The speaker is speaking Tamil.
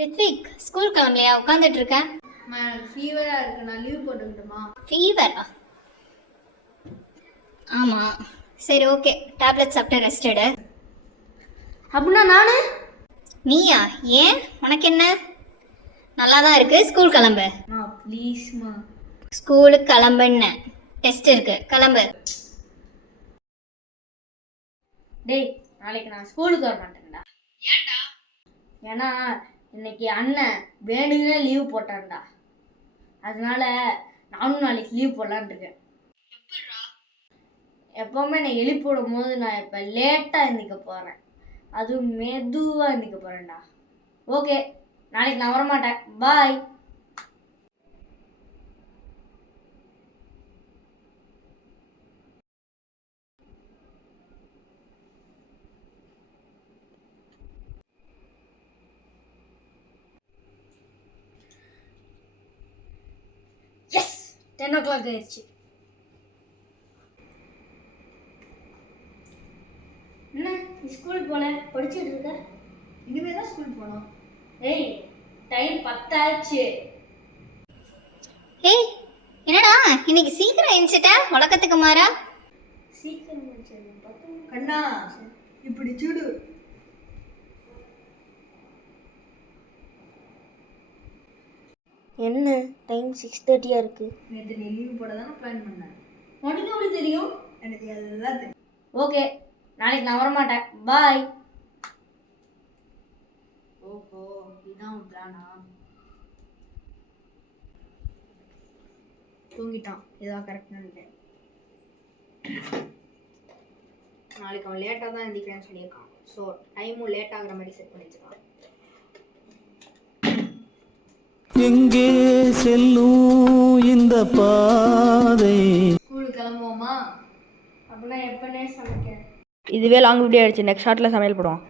ரித்விக் ஸ்கூல் கிளம்பலையா? உட்காந்துட்டு இருக்கேன். எனக்கு ஃபீவரா இருக்கு, நான் லீவ் போட்டுக்கிட்டுமா? ஃபீவரா? ஆமாம், சரி ஓகே, டேப்லெட் சாப்பிட்டு ரெஸ்ட் எடு. அப்படின்னா நானு? நீயா? ஏன், உனக்கு என்ன? நல்லா தான் இருக்கு, ஸ்கூல் கிளம்பு. ப்ளீஸ்மா. ஸ்கூலுக்கு கிளம்புன்னு டெஸ்ட் இருக்கு, கிளம்பு. டேய், நாளைக்கு நான் ஸ்கூலுக்கு வர மாட்டேன்டா. ஏன்டா? ஏன்னா இன்னைக்கு அண்ணன் வேணுங்கனே லீவ் போட்டான்டா. அதனால நானும் நாளைக்கு லீவ் போடலான்னு இருக்கேன். எப்போவுமே நான் எழுப்பிடும் போது நான் இப்போ லேட்டாக எந்திக்க போகிறேன். அதுவும் மெதுவாக எந்திக்க போகிறேன்டா. ஓகே, நாளைக்கு நான் வரமாட்டேன். பாய். எஸ், 10 o'clock ஆயிடுச்சு. என்ன நீ ஸ்கூல் போல படிச்சுட்டு இருக்க? இனிமே தான் ஸ்கூல் போகணும். ஏய், டைம் 10 ஆச்சு. ஏய், என்னடா இன்னைக்கு சீக்கிரம் எழுந்துட்ட வழக்கத்துக்கு மாறா? சீக்கிரம் கண்ணா, இப்படி சுடு. என்ன டைம் 6:30 இருக்கு? நேற்று நீ லீவ் போட தானே பிளான் பண்ணேன். உனக்கு எப்படி தெரியும்? எனக்கு எல்லாம் தெரியும். ஓகே, நாளைக்கு நான் வரமாட்டேன். பாய். ஓஹோ, இதான் உன் பிளானா? தூங்கிட்டான், இதான் கரெக்டாக. நாளைக்கு அவன் லேட்டாக தான் எந்திக்கிறேன்னு சொல்லியிருக்கான். ஸோ டைமும் லேட் ஆகுற மாதிரி செட் பண்ணி வச்சுக்கலாம். எங்கே செல்லும் இந்த பாதை? ஸ்கூலுக்கு கிளம்புவோமா? அப்படின்னா எப்பனே சமைக்க? இதுவே லாங் வீடியோ ஆயிடுச்சு. நெக்ஸ்ட் ஷார்ட்டில் சமையல் போடுவோம்.